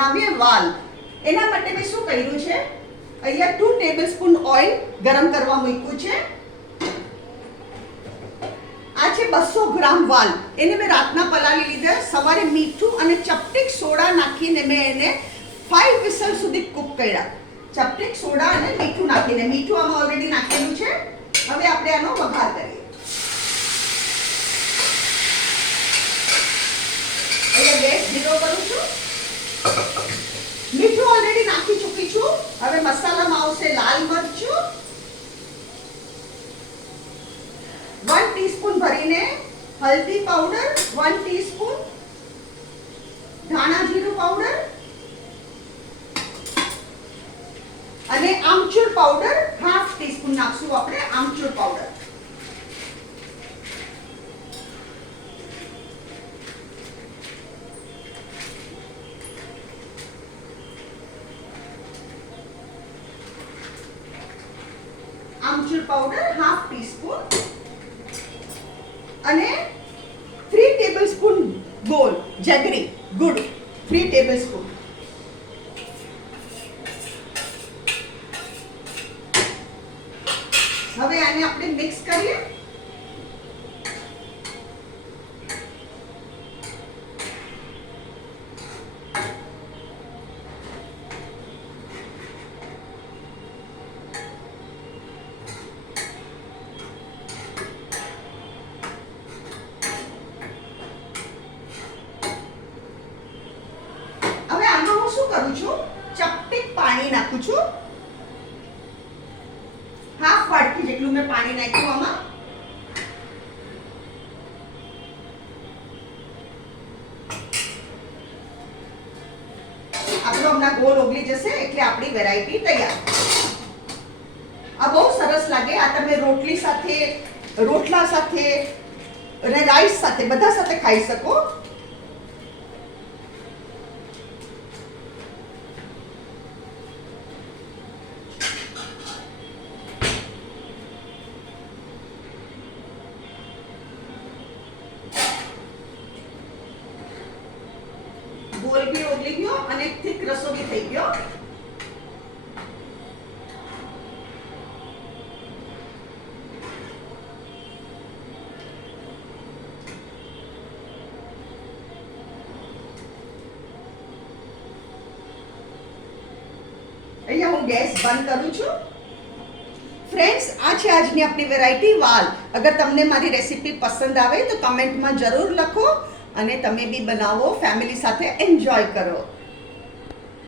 બનાવીએ વાલ. એના માટે મેં શું કર્યું છે, અહીંયા 2 ટેબલસ્પૂન ઓઇલ ગરમ કરવા મૂક્યું છે. આ છે 200 ગ્રામ વાલ. એને મેં રાતના પલાળી લીધા. સવારે મીઠું અને ચપટીક સોડા નાખીને મેં એને 5 વિસલ સુધી કૂક કર્યા. ચપટીક સોડા અને મીઠું નાખીને. મીઠું આમાં ઓલરેડી નાખેલું છે. હવે આપણે આનો વઘાર કરીએ. અહીંયા ગેસ ધીરો કરું છું. મીઠું ઓલરેડી નાખી ચૂકી છું. હવે મસાલામાં આવશે લાલ મરચું 1 ટીસ્પૂન ભરીને, હલ્દી પાવડર 1 ટીસ્પૂન, ધાણા જીરું પાવડર અને આમચૂર પાવડર 1/2 ટીસ્પૂન નાખશું આપણે. આમચૂર પાવડર આમચૂર પાવડર 1/2 ટીસ્પૂન અને 3 ટેબલસ્પૂન ગોળ જગરી ગુડ 3 ટેબલસ્પૂન. હવે આને આપણે મિક્સ કરીએ. શું કરું છું, ચપટીક પાણી નાખું છું. 1/2 વાટકી જેટલું મેં પાણી નાખ્યું આમાં. આપણો હમણાં ગોળ ઓગળી જશે એટલે આપણી વેરાયટી તૈયાર. આ બહુ સરસ લાગે. આ તમે રોટલી સાથે, રોટલા સાથે અને રાઈસ સાથે બધા સાથે ખાઈ શકો. ગોળ બી ઓગળી ગયો અને થીક રસો બી થઈ ગયો. અહીંયા હું ગેસ બંધ કરું છું. ફ્રેન્ડ્સ, આ છે આજની આપણી વેરાયટી વાલ. અગર તમને મારી રેસીપી પસંદ આવે તો કમેન્ટમાં જરૂર લખો અને તમે બી બનાવો, ફેમિલી સાથે એન્જોય કરો.